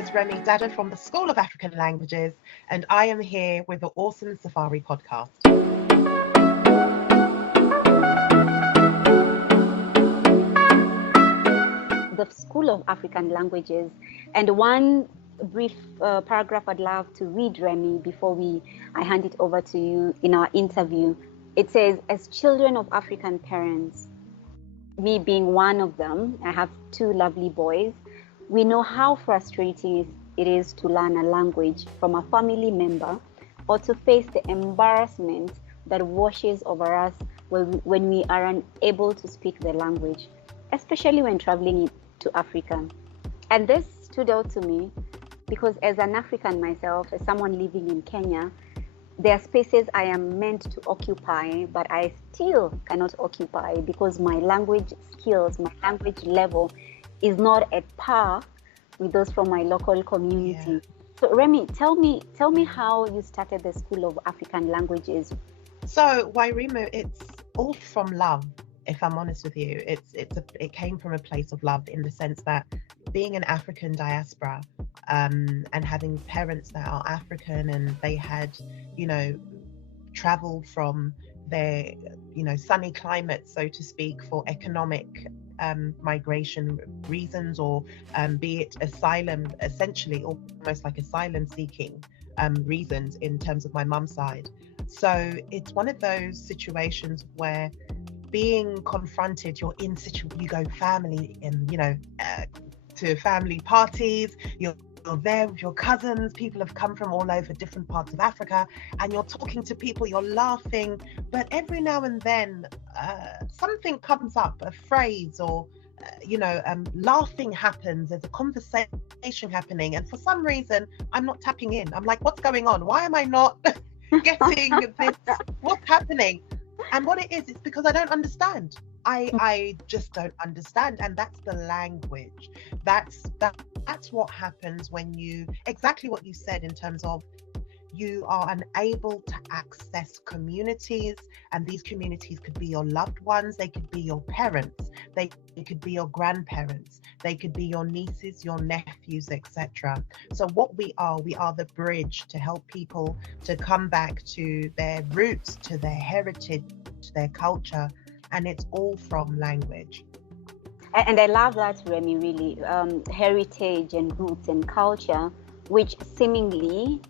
is Remi Dada from the School of African Languages, and I am here with the Awesome Safari podcast. The School of African Languages, and one brief paragraph I'd love to read, Remi, before I hand it over to you in our interview. It says, as children of African parents, me being one of them, I have two lovely boys, we know how frustrating it is to learn a language from a family member or to face the embarrassment that washes over us when we are unable to speak the language, especially when traveling to Africa. And this stood out to me because as an African myself, as someone living in Kenya, there are spaces I am meant to occupy, but I still cannot occupy because my language skills, my language level is not at par with those from my local community. Yeah. So Remi, tell me how you started the School of African Languages. So Wairimu, it's all from love. If I'm honest with you, it came from a place of love, in the sense that being an African diaspora and having parents that are African, and they had, traveled from their, sunny climate, so to speak, for economic migration reasons, or be it asylum, essentially almost like asylum seeking reasons in terms of my mum's side. So it's one of those situations where being confronted, you go family and to family parties, you're there with your cousins, people have come from all over different parts of Africa, and you're talking to people, you're laughing, but every now and then something comes up, a phrase, or laughing happens, there's a conversation happening, and for some reason I'm not tapping in. I'm like, what's going on? Why am I not getting this? What's happening? And what it is, it's because I don't understand. I just don't understand. And that's the language. That's what happens when exactly what you said, in terms of you are unable to access communities, and these communities could be your loved ones, they could be your parents, they could be your grandparents, they could be your nieces, your nephews, etc. So what we are the bridge to help people to come back to their roots, to their heritage, to their culture, and it's all from language. And I love that, Remi, really. Heritage and roots and culture, which seemingly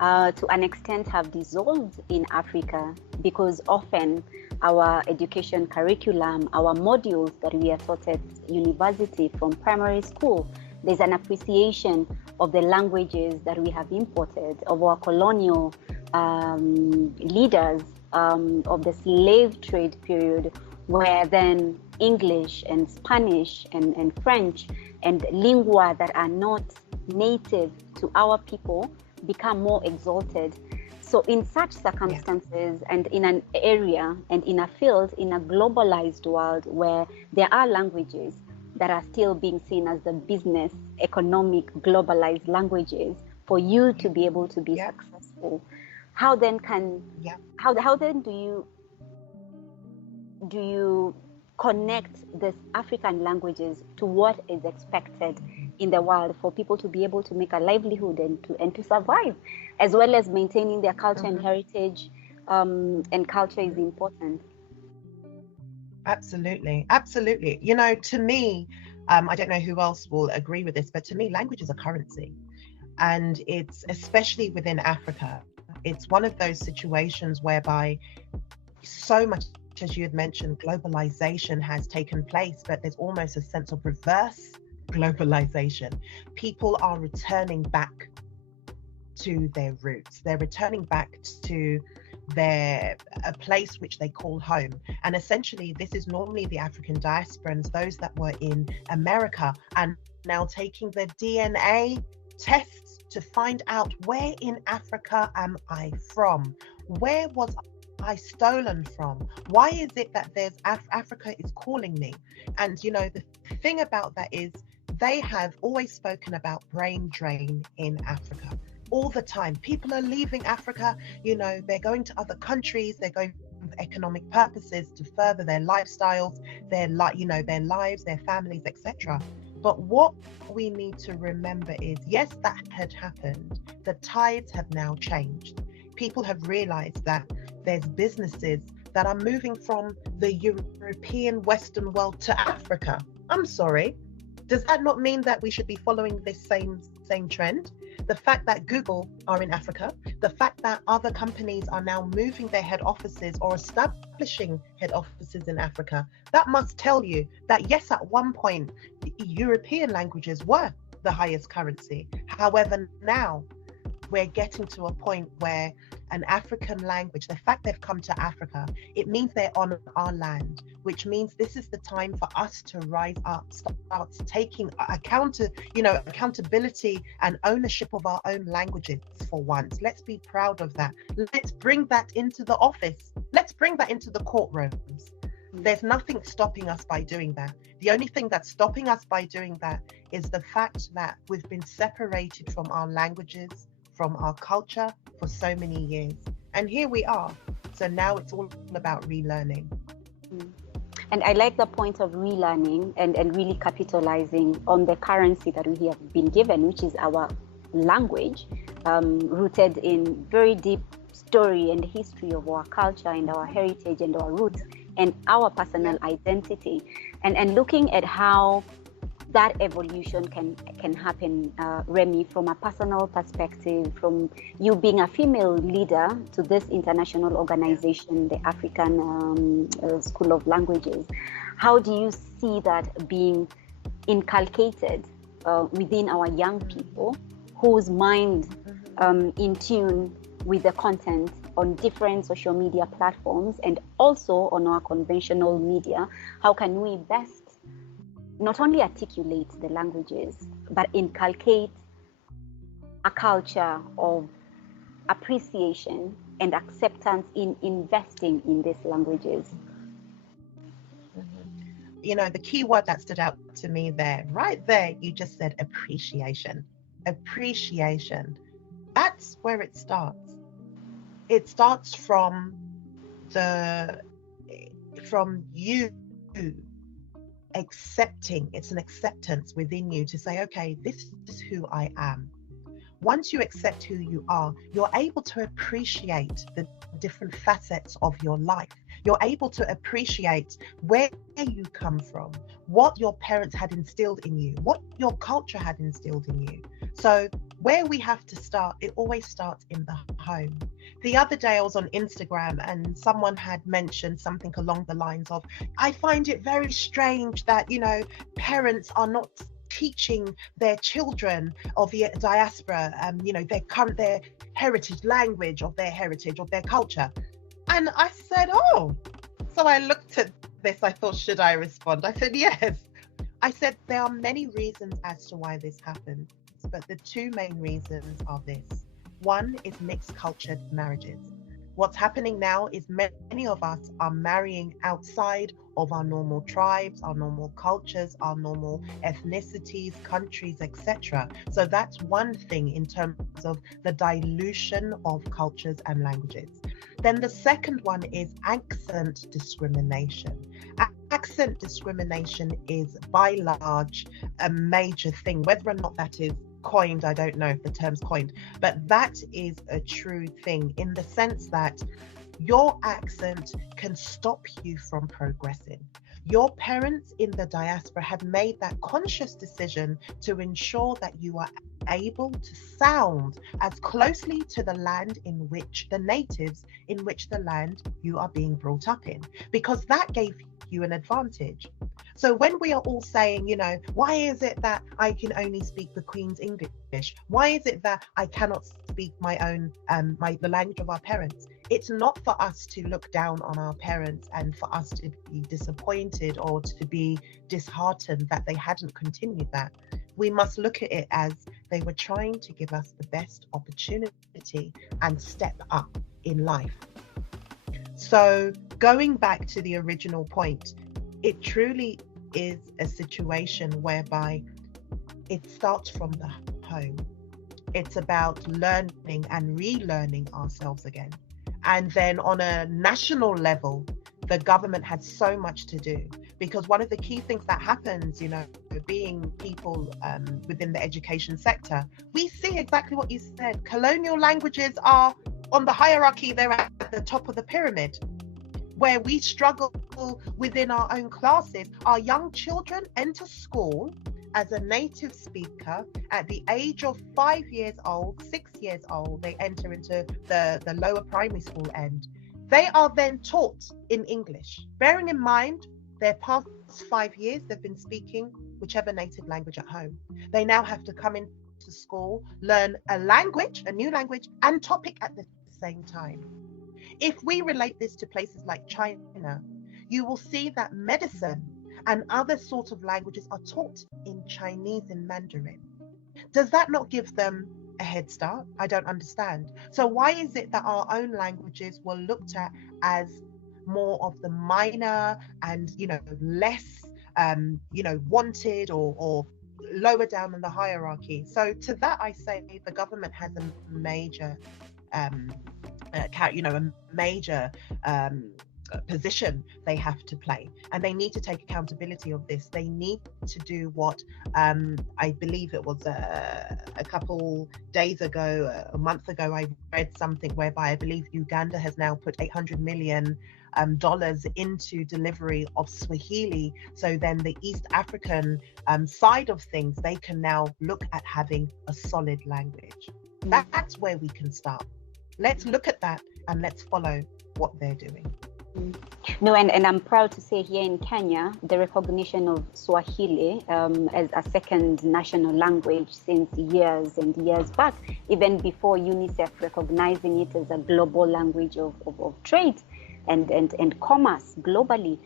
to an extent have dissolved in Africa, because often our education curriculum, our modules that we are taught at university from primary school, there's an appreciation of the languages that we have imported, of our colonial leaders, of the slave trade period, where then English and Spanish and French and lingua that are not native to our people become more exalted. So in such circumstances, and in an area and in a field, in a globalized world where there are languages that are still being seen as the business, economic, globalized languages, for you to be able to be successful, how then do you connect these African languages to what is expected in the world for people to be able to make a livelihood and to survive, as well as maintaining their culture and heritage, and culture is important. Absolutely. To me, I don't know who else will agree with this, but to me, language is a currency, and it's, especially within Africa, it's one of those situations whereby so much, as you had mentioned, globalization has taken place, but there's almost a sense of reverse globalization. People are returning back to their roots. They're returning back to a place which they call home. And essentially, this is normally the African diasporans, those that were in America, and now taking their DNA tests to find out, where in Africa am I from? Where was I stolen from? Why is it that there's Africa is calling me? And the thing about that is, they have always spoken about brain drain in Africa all the time. People are leaving Africa, they're going to other countries, they're going for economic purposes to further their lifestyles, their lives, their families, etc. But what we need to remember is, yes, that had happened. The tides have now changed. People have realized that there's businesses that are moving from the European Western world to Africa. I'm sorry. Does that not mean that we should be following this same trend? The fact that Google are in Africa, the fact that other companies are now moving their head offices or establishing head offices in Africa, that must tell you that yes, at one point, European languages were the highest currency. However, now we're getting to a point where an African language, the fact they've come to Africa, it means they're on our land, which means this is the time for us to rise up, start taking accountability and ownership of our own languages for once. Let's be proud of that. Let's bring that into the office. Let's bring that into the courtrooms. There's nothing stopping us by doing that. The only thing that's stopping us by doing that is the fact that we've been separated from our languages, from our culture for so many years. And here we are. So now it's all about relearning. And I like the point of relearning and really capitalizing on the currency that we have been given, which is our language, rooted in very deep story and history of our culture and our heritage and our roots and our personal identity. And looking at how that evolution can happen, Remi, from a personal perspective, from you being a female leader to this international organization, the African School of Languages. How do you see that being inculcated within our young people whose mind in tune with the content on different social media platforms and also on our conventional media? How can we best not only articulate the languages, but inculcate a culture of appreciation and acceptance in investing in these languages? You know, the key word that stood out to me there, right there, you just said appreciation. Appreciation. That's where it starts. It starts from you accepting. It's an acceptance within you to say, okay, this is who I am. Once you accept who you are, you're able to appreciate the different facets of your life. You're able to appreciate where you come from, what your parents had instilled in you, what your culture had instilled in you. So where we have to start, it always starts in the home. The other day I was on Instagram and someone had mentioned something along the lines of, I find it very strange that, parents are not teaching their children of the diaspora, their heritage language, of their heritage, of their culture. And I said, oh. So I looked at this, I thought, should I respond? I said, yes. I said, there are many reasons as to why this happens, but the two main reasons are this. One is mixed cultured marriages. What's happening now is many of us are marrying outside of our normal tribes, our normal cultures, our normal ethnicities, countries, etc. So that's one thing in terms of the dilution of cultures and languages. Then the second one is accent discrimination. Accent discrimination is by large a major thing. Whether or not that is coined, I don't know if the term's coined, but that is a true thing in the sense that your accent can stop you from progressing. Your parents in the diaspora had made that conscious decision to ensure that you are able to sound as closely to the land in which the natives, in which the land you are being brought up in, because that gave you an advantage. So when we are all saying, why is it that I can only speak the Queen's English? Why is it that I cannot speak my own, the language of our parents? It's not for us to look down on our parents and for us to be disappointed or to be disheartened that they hadn't continued that. We must look at it as they were trying to give us the best opportunity and step up in life. So going back to the original point, it truly is a situation whereby it starts from the home. It's about learning and relearning ourselves again. And then on a national level, the government has so much to do, because one of the key things that happens, being people within the education sector, we see exactly what you said. Colonial languages are on the hierarchy, they're at the top of the pyramid, where we struggle within our own classes. Our young children enter school as a native speaker at the age of 5 years old, 6 years old. They enter into the lower primary school end. They are then taught in English, bearing in mind their past 5 years they've been speaking whichever native language at home. They now have to come into school, learn a language, a new language, and topic at the same time. If we relate this to places like China, you will see that medicine and other sorts of languages are taught in Chinese and Mandarin. Does that not give them a head start? I don't understand. So why is it that our own languages were looked at as more of the minor and, less, wanted or lower down in the hierarchy? So to that, I say the government has a major position they have to play, and they need to take accountability of this. They need to do what I believe it was a couple days ago, a month ago, I read something whereby I believe Uganda has now put $800 million into delivery of Swahili, so then the East African side of things, they can now look at having a solid language. That's where we can start. Let's look at that and let's follow what they're doing. No, and I'm proud to say here in Kenya, the recognition of Swahili as a second national language since years and years back, even before UNICEF recognizing it as a global language of trade and commerce globally.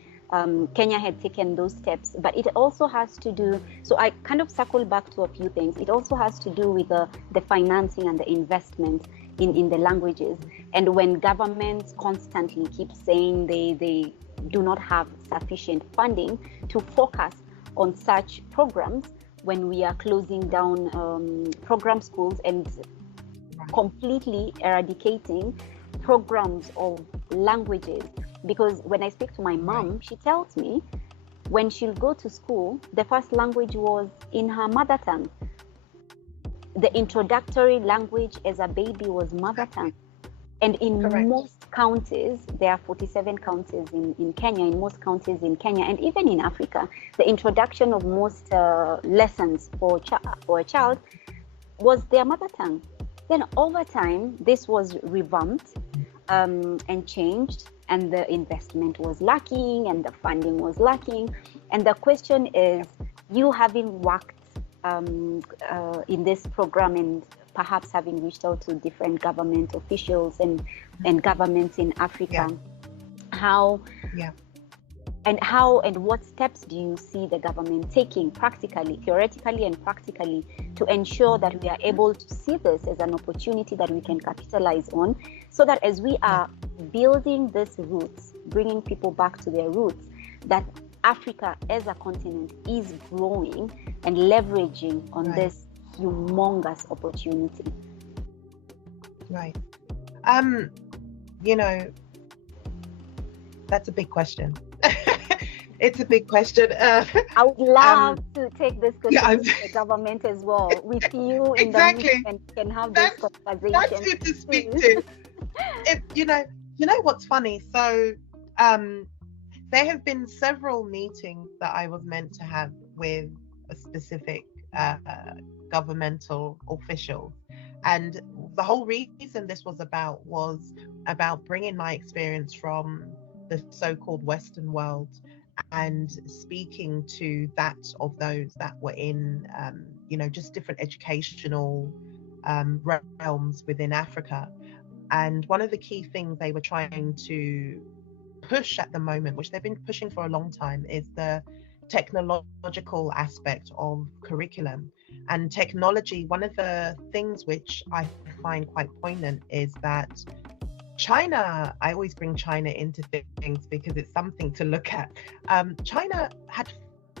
Kenya had taken those steps, but it also has to do, so I kind of circle back to a few things. It also has to do with the financing and the investment in the languages. And when governments constantly keep saying they do not have sufficient funding to focus on such programs, when we are closing down program schools and completely eradicating programs of languages. Because when I speak to my mom, she tells me when she'll go to school, the first language was in her mother tongue. The introductory language as a baby was mother tongue. And in most counties, there are 47 counties in Kenya, in most counties in Kenya, and even in Africa, the introduction of most lessons for a child was their mother tongue. Then over time, this was revamped and changed, and the investment was lacking and the funding was lacking. And the question is, you having worked in this program and perhaps having reached out to different government officials and governments in Africa, how and what steps do you see the government taking practically, theoretically and practically, to ensure that we are able to see this as an opportunity that we can capitalize on, so that as we are building these roots, bringing people back to their roots, that Africa as a continent is growing and leveraging on this humongous opportunity? Right. That's a big question. It's a big question. I would love to take this question to the government as well, with you in the room, and can have this conversation. That's good to speak to. You know what's funny? So there have been several meetings that I was meant to have with a specific governmental official, and the whole reason this was about bringing my experience from the so-called Western world and speaking to that of those that were in just different educational realms within Africa. And one of the key things they were trying to push at the moment, which they've been pushing for a long time, is the technological aspect of curriculum. And technology, one of the things which I find quite poignant is that China, I always bring China into things because it's something to look at. China had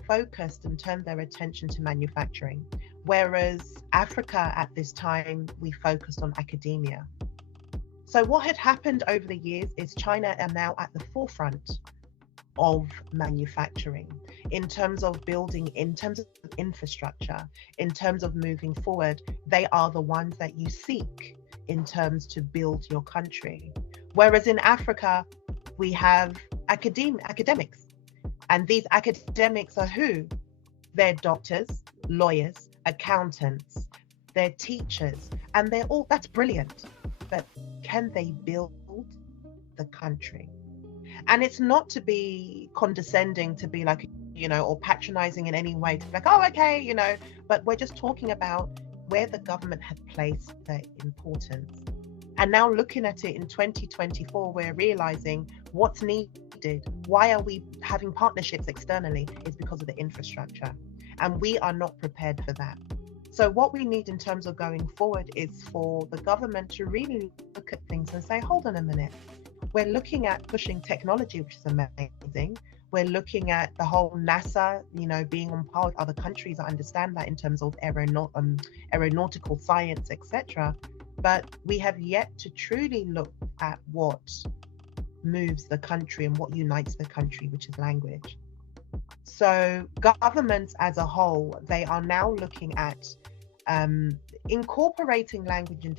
focused and turned their attention to manufacturing, whereas Africa at this time, we focused on academia. So what had happened over the years is China are now at the forefront of manufacturing in terms of building, in terms of infrastructure, in terms of moving forward. They are the ones that you seek in terms to build your country. Whereas in Africa, we have academics. And these academics are who? They're doctors, lawyers, accountants, they're teachers, and they're all, that's brilliant. But can they build the country? And it's not to be condescending, to be like, or patronizing in any way, to be like, oh, okay, but we're just talking about where the government had placed their importance. And now looking at it in 2024, we're realizing what's needed. Why are we having partnerships externally? Is because of the infrastructure. And we are not prepared for that. So what we need in terms of going forward is for the government to really look at things and say, hold on a minute. We're looking at pushing technology, which is amazing. We're looking at the whole NASA, being on par with other countries. I understand that in terms of aeronautical science, etc. But we have yet to truly look at what moves the country and what unites the country, which is language. So governments as a whole, they are now looking at incorporating language in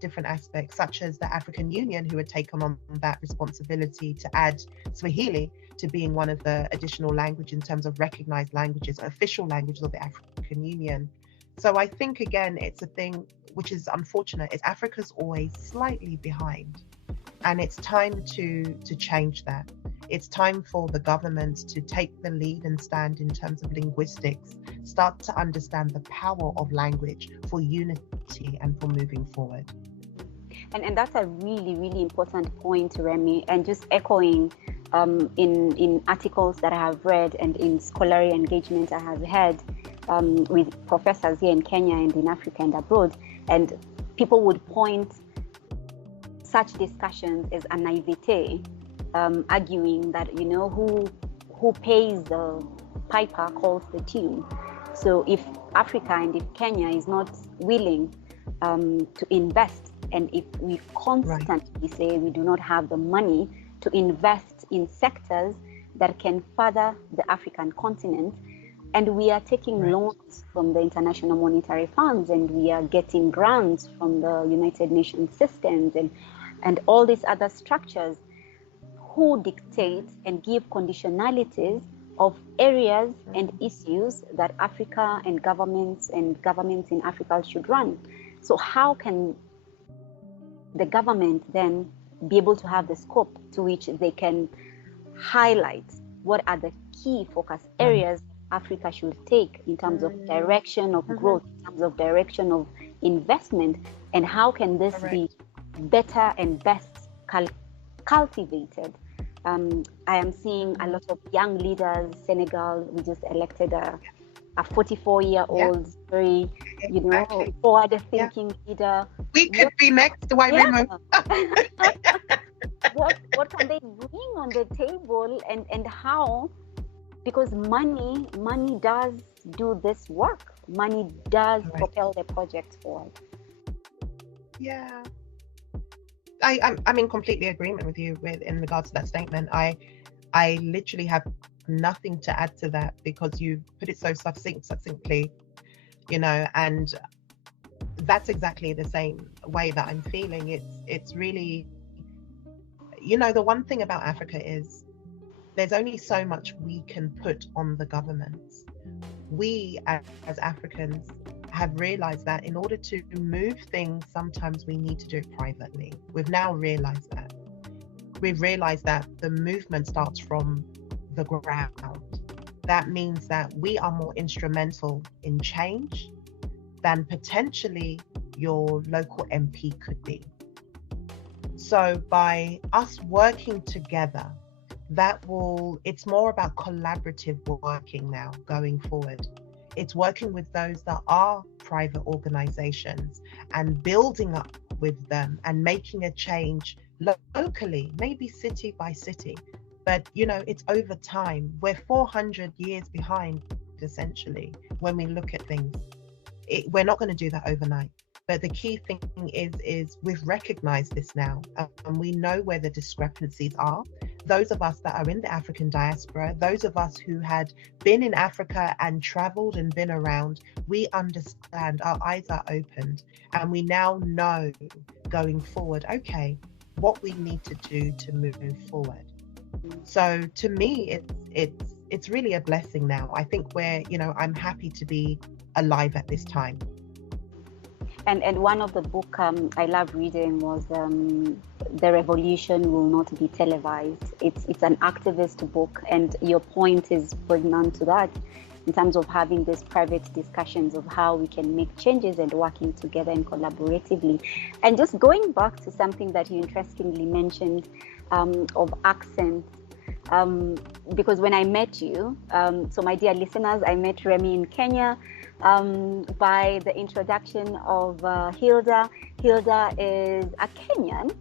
different aspects, such as the African Union, who had taken on that responsibility to add Swahili to being one of the additional languages in terms of recognized languages, official languages of the African Union. So I think, again, it's a thing which is unfortunate, is Africa's always slightly behind. And it's time to change that. It's time for the government to take the lead and stand in terms of linguistics, start to understand the power of language for unity and for moving forward. And that's a really, really important point, Remi. And just echoing in articles that I have read and in scholarly engagement I have had with professors here in Kenya and in Africa and abroad, and people would point such discussions as a naivete, arguing that who pays the piper calls the tune. So if Africa and if Kenya is not willing to invest, and if we constantly say we do not have the money to invest in sectors that can further the African continent, and we are taking loans from the International Monetary Funds, and we are getting grants from the United Nations systems and all these other structures, who dictate and give conditionalities of areas and issues that Africa and governments in Africa should run. So how can the government then be able to have the scope to which they can highlight what are the key focus areas Africa should take in terms of direction of growth, in terms of direction of investment, and how can this be better and best cultivated? I am seeing a lot of young leaders. Senegal, we just elected a 44-year-old, very, forward-thinking leader. We could be next, why Remo? What can they bring on the table, and how? Because money does do this work. Money does propel the project forward. Yeah. I'm in completely agreement with you in regards to that statement. I literally have nothing to add to that, because you put it so succinctly, and that's exactly the same way that I'm feeling. It's really, the one thing about Africa is there's only so much we can put on the governments. We as Africans have realized that in order to move things, sometimes we need to do it privately. We've now realized that. We've realized that the movement starts from the ground. That means that we are more instrumental in change than potentially your local MP could be. So by us working together, it's more about collaborative working now going forward. It's working with those that are private organizations and building up with them and making a change locally, maybe city by city. But, it's over time. We're 400 years behind, essentially, when we look at things. We're not going to do that overnight. But the key thing is we've recognized this now, and we know where the discrepancies are. Those of us that are in the African diaspora, those of us who had been in Africa and traveled and been around, we understand, our eyes are opened, and we now know going forward, okay, what we need to do to move forward. So to me, it's really a blessing now. I think I'm happy to be alive at this time. And one of the book I love reading was The Revolution Will Not Be Televised. It's an activist book, and your point is pregnant to that in terms of having these private discussions of how we can make changes and working together and collaboratively. And just going back to something that you interestingly mentioned of accents, because when I met you, so my dear listeners, I met Remi in Kenya by the introduction of Hilda. Hilda is a Kenyan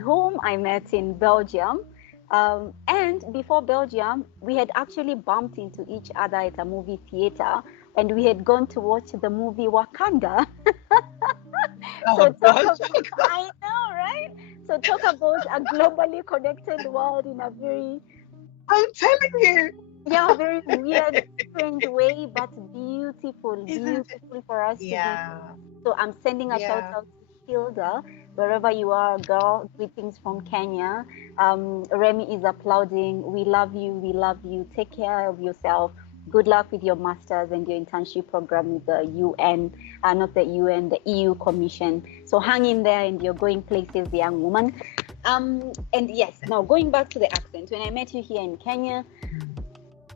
whom I met in Belgium. And before Belgium, we had actually bumped into each other at a movie theater, and we had gone to watch the movie Wakanda. Oh, gosh. I know, right? So talk about a globally connected world in a very... I'm telling you. Yeah, very weird, strange way, but beautiful for us to be. So I'm sending a shout out to Hilda, wherever you are, girl. Greetings from Kenya. Remi is applauding. We love you. We love you. Take care of yourself. Good luck with your masters and your internship program with the UN, not the UN, the EU Commission. So hang in there, and you're going places, young woman. And yes, now going back to the accent. When I met you here in Kenya,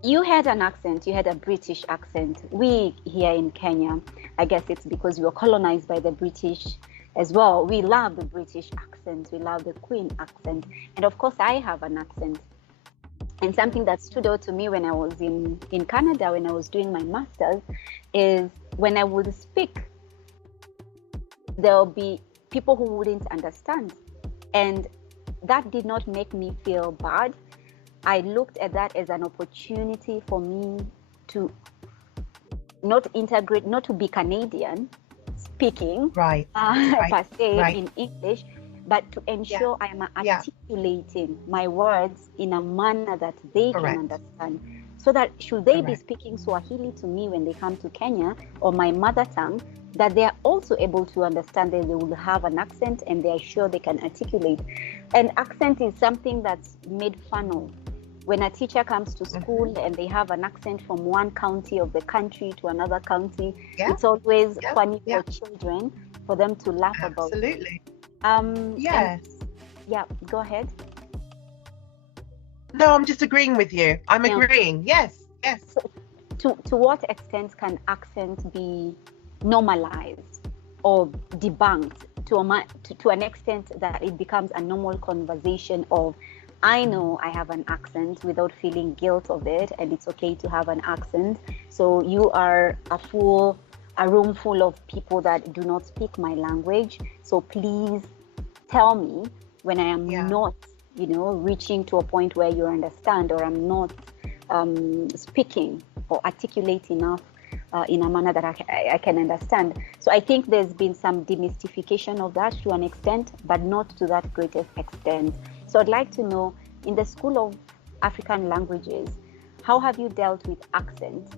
you had an accent. You had a British accent. We here in Kenya, I guess it's because we were colonized by the British as well. We love the British accent. We love the Queen accent. And of course, I have an accent. And something that stood out to me when I was in Canada, when I was doing my master's, is when I would speak, there'll be people who wouldn't understand. And that did not make me feel bad. I looked at that as an opportunity for me to not integrate, not to be Canadian speaking per se in English, but to ensure I am articulating my words in a manner that they can understand. So that should they be speaking Swahili to me when they come to Kenya, or my mother tongue, that they are also able to understand that they will have an accent and they are sure they can articulate. And accent is something that's made fun of. When a teacher comes to school and they have an accent from one county of the country to another county, it's always funny for children, for them to laugh about. Absolutely. Yes. Go ahead. No, I'm just agreeing with you. I'm agreeing. Yes. So, to what extent can accent be normalized or debunked to an extent that it becomes a normal conversation of, I know I have an accent without feeling guilt of it, and it's okay to have an accent. So you are a room full of people that do not speak my language. So please tell me when I am not, reaching to a point where you understand, or I'm not speaking or articulate enough in a manner that I can understand. So I think there's been some demystification of that to an extent, but not to that greatest extent. So I'd like to know, in the School of African Languages, how have you dealt with accent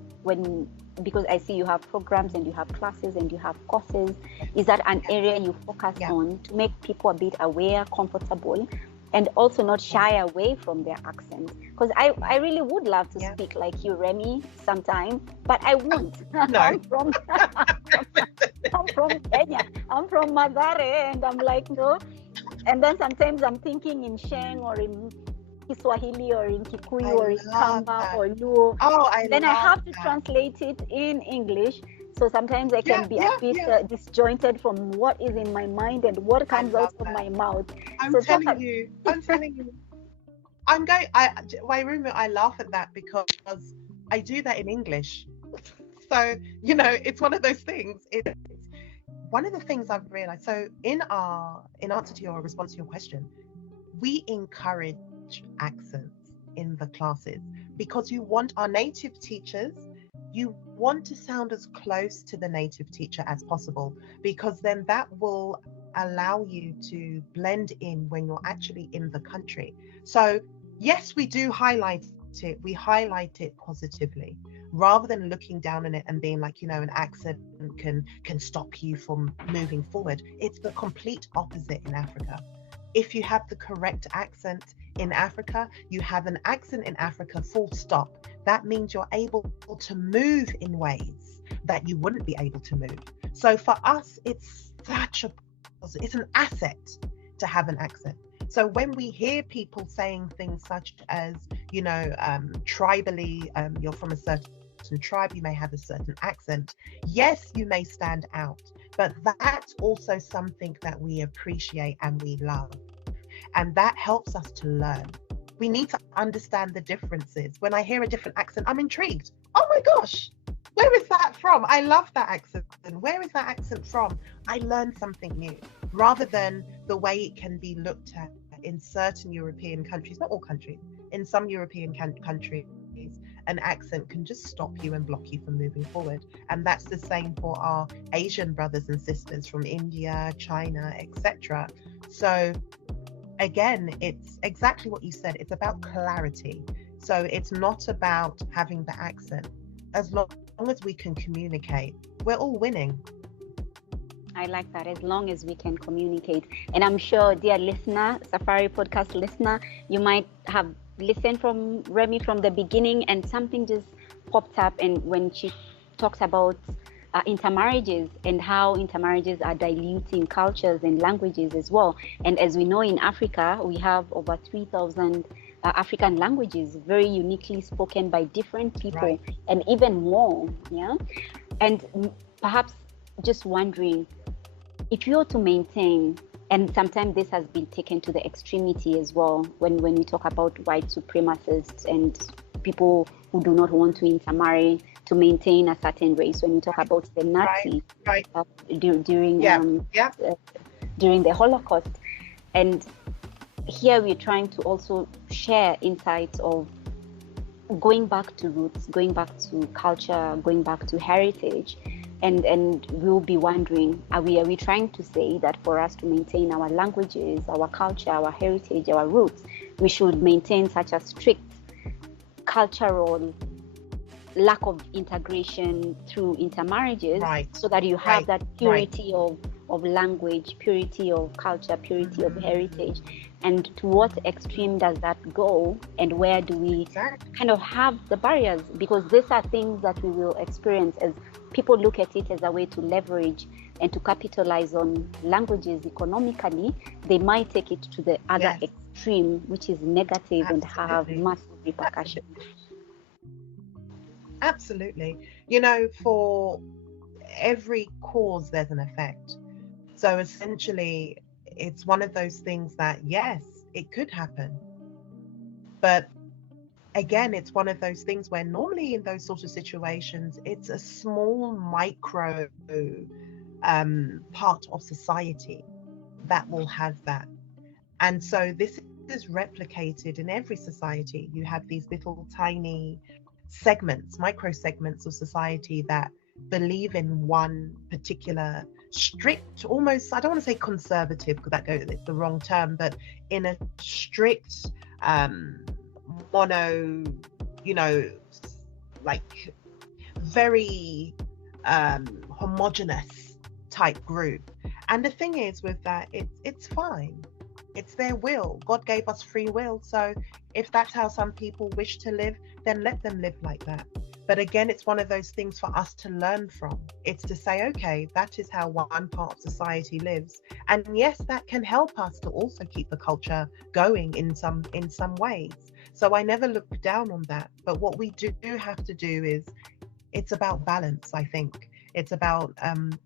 because I see you have programs and you have classes and you have courses. Is that an area you focus on to make people a bit aware, comfortable, and also not shy away from their accent? Because I really would love to speak like you, Remi, sometime, but I won't. No. I'm from Kenya. I'm from Mathare, and I'm like, no. And then sometimes I'm thinking in Sheng or in Kiswahili or in Kikuyu or in Kamba or Luo. Then I have to translate it in English. So sometimes I can be a bit disjointed from what is in my mind and what comes out of my mouth. I'm telling you. I laugh at that because I do that in English. So, it's one of those things. It's one of the things I've realized. So in answer to your response to your question, we encourage accents in the classes because you want our native teachers, you want to sound as close to the native teacher as possible, because then that will allow you to blend in when you're actually in the country. So yes, we do highlight it. We highlight it positively, rather than looking down on it and being like, an accent can stop you from moving forward. It's the complete opposite in Africa. If you have the correct accent in Africa, you have an accent in Africa, full stop. That means you're able to move in ways that you wouldn't be able to move. So for us, it's an asset to have an accent. So when we hear people saying things such as, tribally, you're from a certain tribe, you may have a certain accent. Yes, you may stand out, but that's also something that we appreciate and we love. And that helps us to learn. We need to understand the differences. When I hear a different accent, I'm intrigued. Oh my gosh, where is that from? I love that accent. Where is that accent from? I learned something new, rather than the way it can be looked at in certain European countries, not all countries, in some European countries, an accent can just stop you and block you from moving forward. And that's the same for our Asian brothers and sisters from India, China, etc. So again, it's exactly what you said. It's about clarity. So it's not about having the accent. As long as we can communicate, we're all winning. I like that, as long as we can communicate. And I'm sure, dear listener, Safari podcast listener, you might have listened from Remi from the beginning and something just popped up. And when she talks about intermarriages and how intermarriages are diluting cultures and languages as well. And as we know, in Africa, we have over 3,000 African languages, very uniquely spoken by different people, right, and even more. Yeah. And perhaps just wondering, if you're to maintain, and sometimes this has been taken to the extremity as well, when we talk about white supremacists and people who do not want to intermarry to maintain a certain race, when you talk about the Nazis, right. During the Holocaust. And here we're trying to also share insights of going back to roots, going back to culture, going back to heritage. And we'll be wondering, are we trying to say that for us to maintain our languages, our culture, our heritage, our roots, we should maintain such a strict cultural lack of integration through intermarriages, right, so that you have that purity of language, purity of culture, purity of heritage? And to what extreme does that go, and where do we kind of have the barriers? Because these are things that we will experience as people look at it as a way to leverage and to capitalize on languages economically. They might take it to the other extreme, which is negative, and have massive repercussions. Absolutely. For every cause, there's an effect. So essentially, it's one of those things that, yes, it could happen. But again, it's one of those things where normally in those sort of situations, it's a small micro part of society that will have that. And so this is replicated in every society. You have these little tiny segments, micro segments of society that believe in one particular strict, almost, I don't want to say conservative because it's the wrong term, but in a strict mono, like very homogenous type group. And the thing is with that, it's fine. It's their will. God gave us free will. So if that's how some people wish to live, then let them live like that. But again, it's one of those things for us to learn from. It's to say, okay, that is how one part of society lives. And yes, that can help us to also keep the culture going in some ways. So I never look down on that. But what we do have to do is, it's about balance, I think. It's about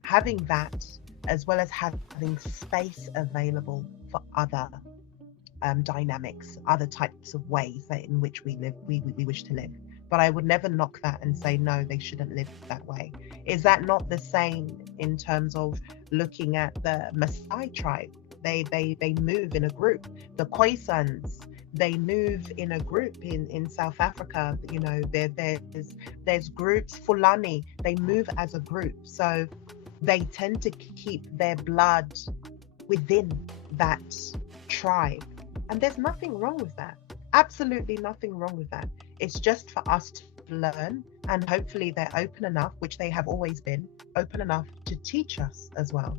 having that, as well as having space available for other dynamics, other types of ways in which we live, we wish to live. But I would never knock that and say, no, they shouldn't live that way. Is that not the same in terms of looking at the Maasai tribe? They move in a group. The Khoisans, they move in a group in South Africa. You know, there's groups, Fulani, they move as a group. So they tend to keep their blood within that tribe. And there's nothing wrong with that. Absolutely nothing wrong with that. It's just for us to learn, and hopefully they're open enough, which they have always been, open enough to teach us as well.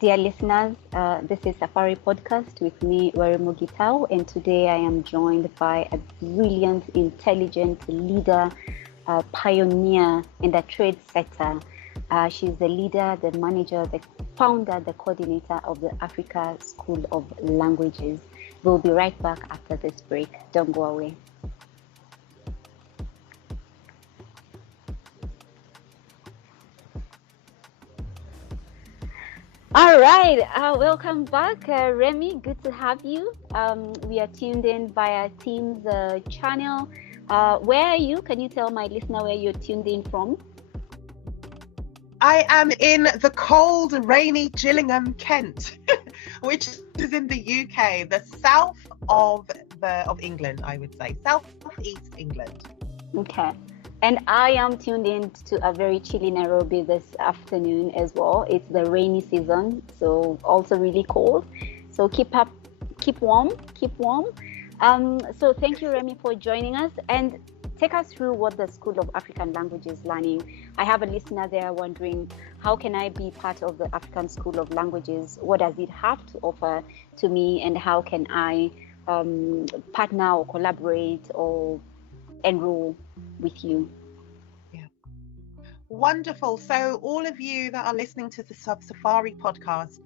Dear listeners, this is Safari Podcast with me, Remi Gitau, and today I am joined by a brilliant, intelligent leader, pioneer, and a trade setter. She's the leader, the manager, the founder, the coordinator of the Africa School of Languages. We'll be right back after this break. Don't go away. All right, welcome back, Remi. Good to have you. We are tuned in via Teams channel. Where are you? Can you tell my listener where you're tuned in from? I am in the cold, rainy Gillingham, Kent, which is in the UK, the south of England, I would say, southeast England. Okay. And I am tuned in to a very chilly Nairobi this afternoon as well. It's the rainy season, so also really cold. So keep warm. So thank you, Remi, for joining us. And take us through what the School of African Languages Learning. I have a listener there wondering, how can I be part of the African School of Languages? What does it have to offer to me? And how can I partner or collaborate or enroll with you? Yeah. Wonderful. So all of you that are listening to the Safari podcast,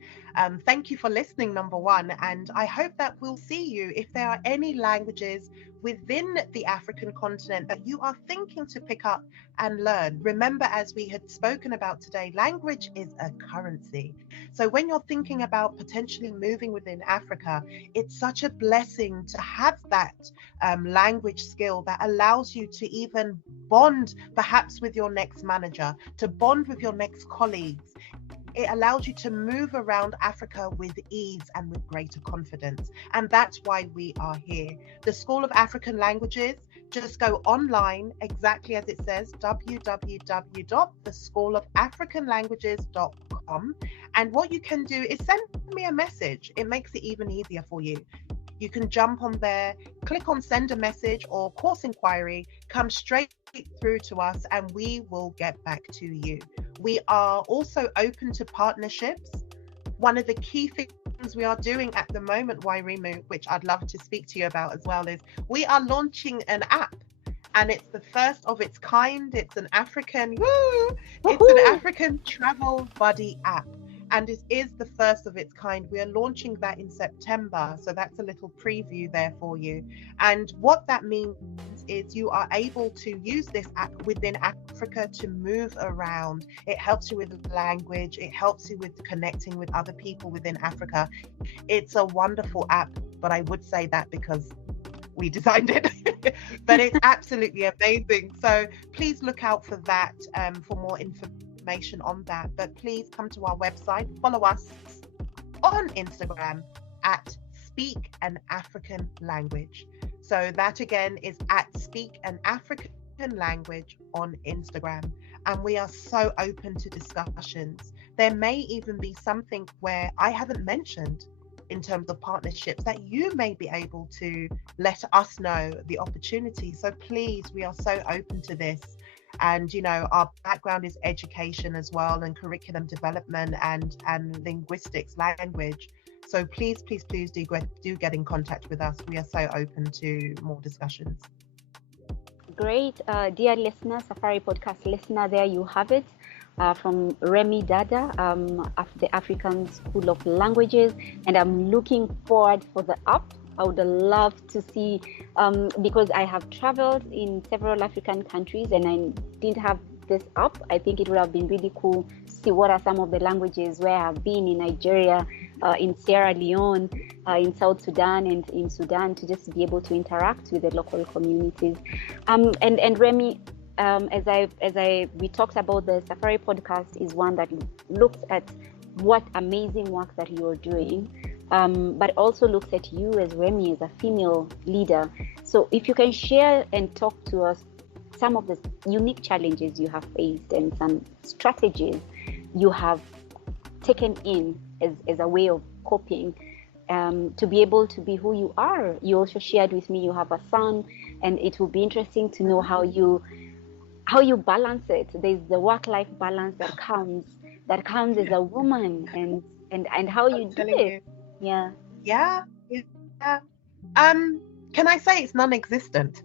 thank you for listening, number one. And I hope that we'll see you if there are any languages within the African continent that you are thinking to pick up and learn. Remember, as we had spoken about today, language is a currency. So when you're thinking about potentially moving within Africa, it's such a blessing to have that language skill that allows you to even bond perhaps with your next manager, to bond with your next colleagues. It allows you to move around Africa with ease and with greater confidence. And that's why we are here. The School of African Languages, just go online, exactly as it says, www.theschoolofafricanlanguages.com. And what you can do is send me a message. It makes it even easier for you. You can jump on there, click on send a message or course inquiry, come straight through to us, and we will get back to you. We are also open to partnerships. One of the key things we are doing at the moment, Wairimu, which I'd love to speak to you about as well, is we are launching an app, and it's the first of its kind. It's an African, it's an African travel buddy app. And it is the first of its kind. We are launching that in September. So that's a little preview there for you. And what that means is you are able to use this app within Africa to move around. It helps you with language. It helps you with connecting with other people within Africa. It's a wonderful app, but I would say that because we designed it, but it's absolutely amazing. So please look out for that for more information on that. But please come to our website, follow us on Instagram at Speak an African Language. So that again is at Speak an African Language on Instagram. And we are so open to discussions. There may even be something where I haven't mentioned in terms of partnerships that you may be able to let us know the opportunity. So please, we are so open to this. And you know, our background is education as well, and curriculum development and linguistics, language. So please do get in contact with us. We are so open to more discussions. Great. Dear listener, Safari Podcast listener, there you have it. From Remi Dada of the African School of Languages, and I'm looking forward for the app. I would love to see, because I have traveled in several African countries and I didn't have this app. I think it would have been really cool to see what are some of the languages where I have been in Nigeria, in Sierra Leone, in South Sudan, and in Sudan, to just be able to interact with the local communities. And Remi, we talked about, the Safari podcast is one that looks at what amazing work that you're doing but also looks at you as Remi, as a female leader. So if you can share and talk to us some of the unique challenges you have faced and some strategies you have taken in as a way of coping, to be able to be who you are. You also shared with me you have a son, and it will be interesting to know how you balance it. There's the work-life balance that comes as a woman, and how you do it. Yeah. Can I say it's non-existent?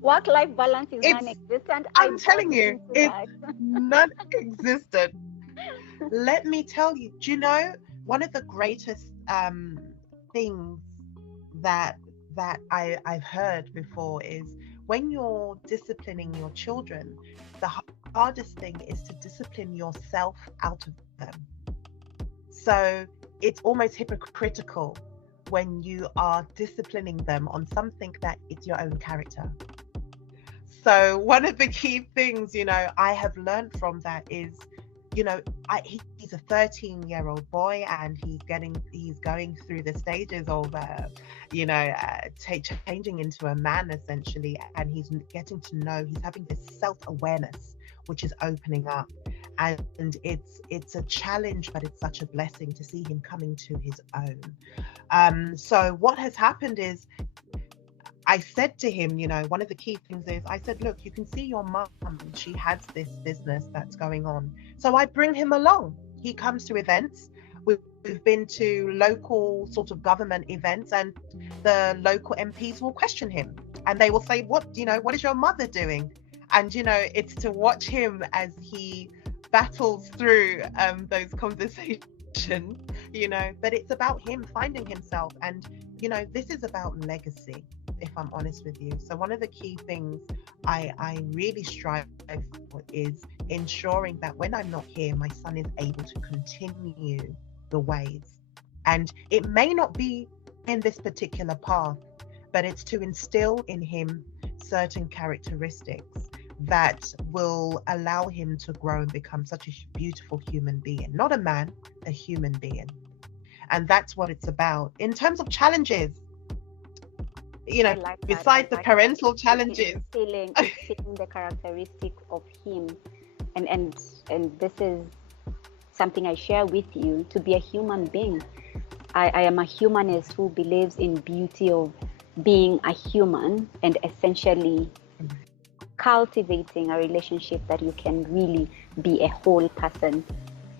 Work-life balance is non-existent. I'm telling you, it's non-existent. Let me tell you, do you know, one of the greatest things that I've heard before is when you're disciplining your children, the hardest thing is to discipline yourself out of them. So it's almost hypocritical when you are disciplining them on something that it's your own character. So one of the key things, I have learned from that is, he's a 13-year-old boy, and he's going through the stages of, changing into a man essentially, and he's getting to know, he's having this self-awareness, which is opening up. And it's a challenge, but it's such a blessing to see him coming to his own. So what has happened is, I said to him, one of the key things is, I said, look, you can see your mum, she has this business that's going on. So I bring him along. He comes to events. We've been to local sort of government events, and the local MPs will question him, and they will say, what is your mother doing? And, it's to watch him as he battles through those conversations, but it's about him finding himself. And, this is about legacy, if I'm honest with you. So one of the key things I really strive for is ensuring that when I'm not here, my son is able to continue the ways. And it may not be in this particular path, but it's to instill in him certain characteristics that will allow him to grow and become such a beautiful human being. Not a man, a human being. And that's what it's about. In terms of challenges, besides the parental challenges, instilling the characteristic of him, and this is something I share with you, to be a human being. I am a humanist who believes in beauty of being a human, and essentially cultivating a relationship that you can really be a whole person.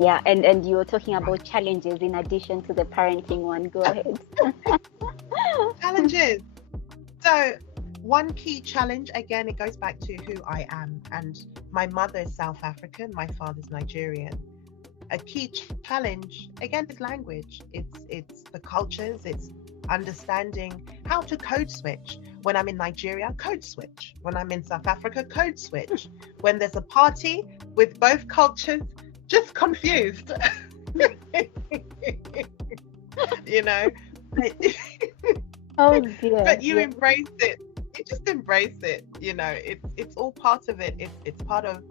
Yeah, and you were talking about challenges in addition to the parenting one. Go ahead. Challenges. So one key challenge, again, it goes back to who I am. And my mother is South African, my father's Nigerian. A key challenge, again, is language. It's the cultures, it's understanding how to code switch. When I'm in Nigeria, code switch. When I'm in South Africa, code switch. When there's a party with both cultures, just confused. Oh dear. But you embrace it. You just embrace it. It's all part of it. It's part of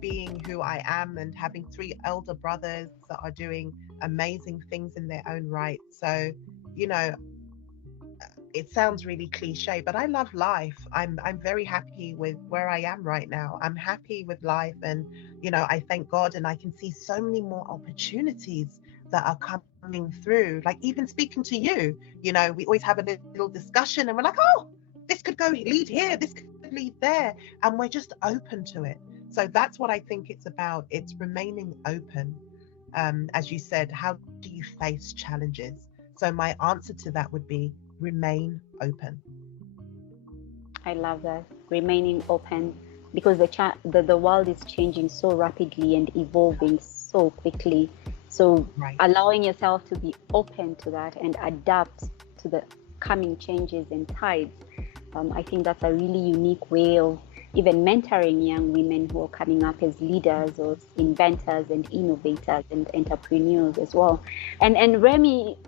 being who I am, and having 3 elder brothers that are doing amazing things in their own right. So, it sounds really cliche, but I love life. I'm very happy with where I am right now. I'm happy with life, and I thank God, and I can see so many more opportunities that are coming through. Like even speaking to you, we always have a little discussion, and we're like, oh, this could go lead here, this could lead there, and we're just open to it. So that's what I think it's about. It's remaining open. As you said, how do you face challenges? So my answer to that would be remain open. I love that, remaining open, because the world is changing so rapidly and evolving so quickly. So allowing yourself to be open to that and adapt to the coming changes and tides, I think that's a really unique way of even mentoring young women who are coming up as leaders or inventors and innovators and entrepreneurs as well. And Remi,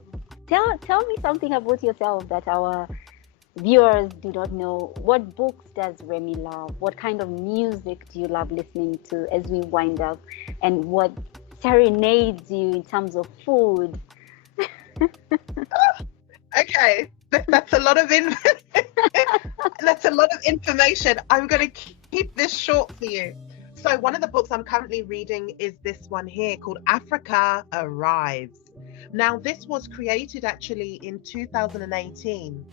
tell me something about yourself that our viewers do not know. What books does Remi love? What kind of music do you love listening to as we wind up? And what serenades you in terms of food. Okay, that's a lot of that's a lot of information. I'm going to keep this short for you. So one of the books I'm currently reading is this one here called Africa Arrives. Now, this was created actually in 2018.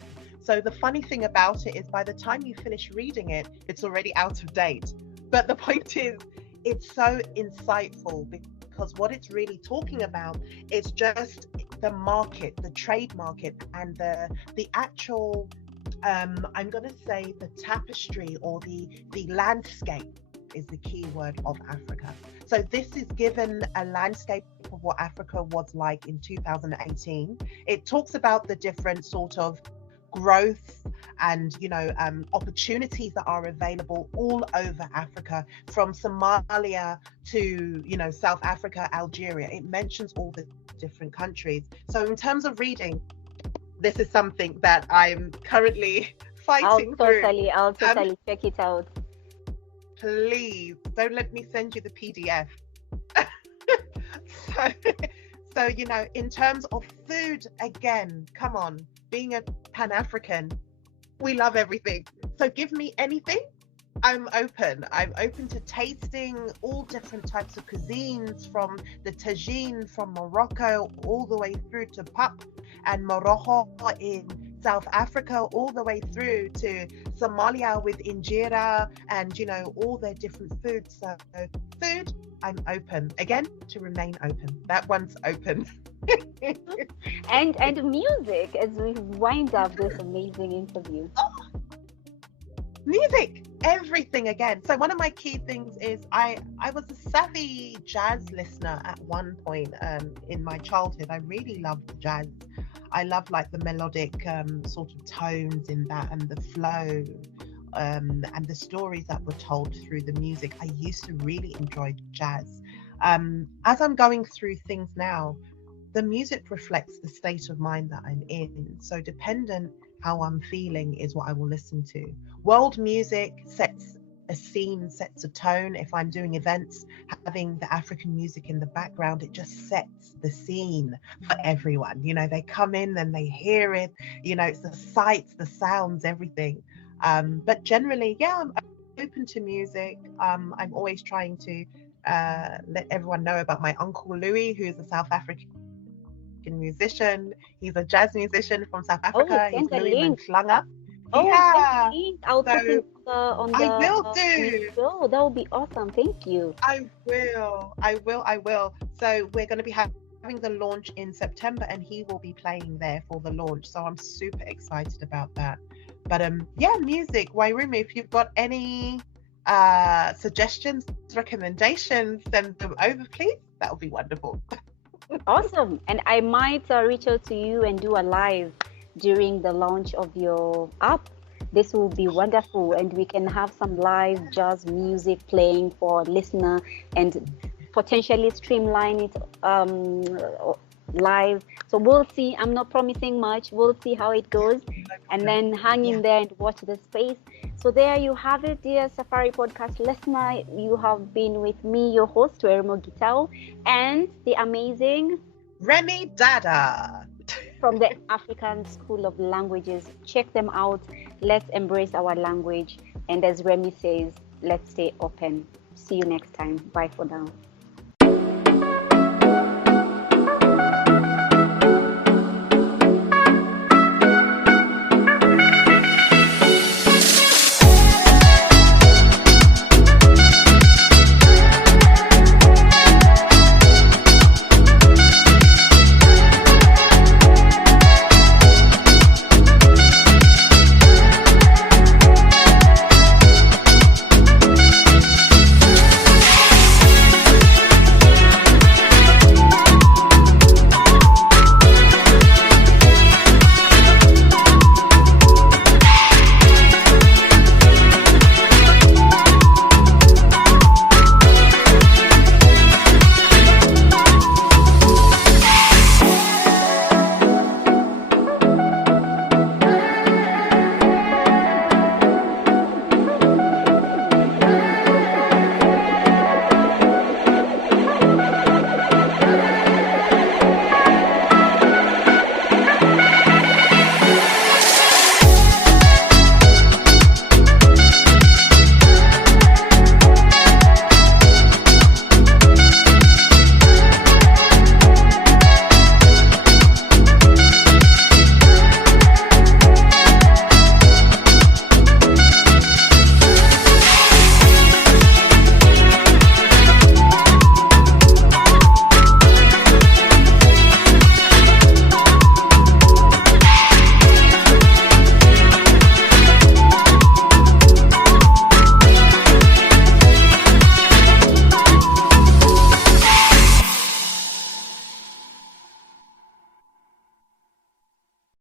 So the funny thing about it is by the time you finish reading it, it's already out of date. But the point is, it's so insightful because what it's really talking about is just the market, the trade market, and the actual, I'm going to say the tapestry or the landscape is the key word of Africa. So this is given a landscape of what Africa was like in 2018. It talks about the different sort of growth and opportunities that are available all over Africa, from Somalia to South Africa, Algeria. It mentions all the different countries. So in terms of reading, this is something that I'm currently fighting through. I'll totally check it out. Please don't let me send you the PDF. So in terms of food, again, come on, being a Pan-African, we love everything. So give me anything. I'm open to tasting all different types of cuisines, from the tagine from Morocco all the way through to pap and moroho in South Africa, all the way through to Somalia with injera and all their different foods. So food, I'm open again to remain open. That one's open. and music, as we wind up this amazing interview. Music, everything again. So one of my key things is I was a savvy jazz listener at one point in my childhood. I really loved jazz. I love like the melodic sort of tones in that, and the flow and the stories that were told through the music. I used to really enjoy jazz. As I'm going through things now, the music reflects the state of mind that I'm in. So dependent how I'm feeling is what I will listen to. World music sets a scene, sets a tone. If I'm doing events, having the African music in the background, it just sets the scene for everyone. They come in and they hear it, it's the sights, the sounds, everything. But generally, I'm open to music. I'm always trying to let everyone know about my Uncle Louis, who is a South African musician. He's a jazz musician from South Africa. He's Louis Manhlanga. Yeah. I'll put it on the I will do. Oh, that would be awesome. Thank you. I will. So we're going to be having the launch in September, and he will be playing there for the launch. So I'm super excited about that. But music. Wairumi, if you've got any suggestions, recommendations, send them over, please. That would be wonderful. Awesome. And I might reach out to you and do a live during the launch of your app. This will be wonderful, and we can have some live jazz music playing for listener and potentially streamline it live. So we'll see. I'm not promising much. We'll see how it goes, and then hang in there and watch the space. So there you have it, dear Safari Podcast listener. You have been with me, your host, Remi Gitao, and the amazing Remi Dada from the African School of Languages. Check them out. Let's embrace our language. And as Remi says, let's stay open. See you next time. Bye for now.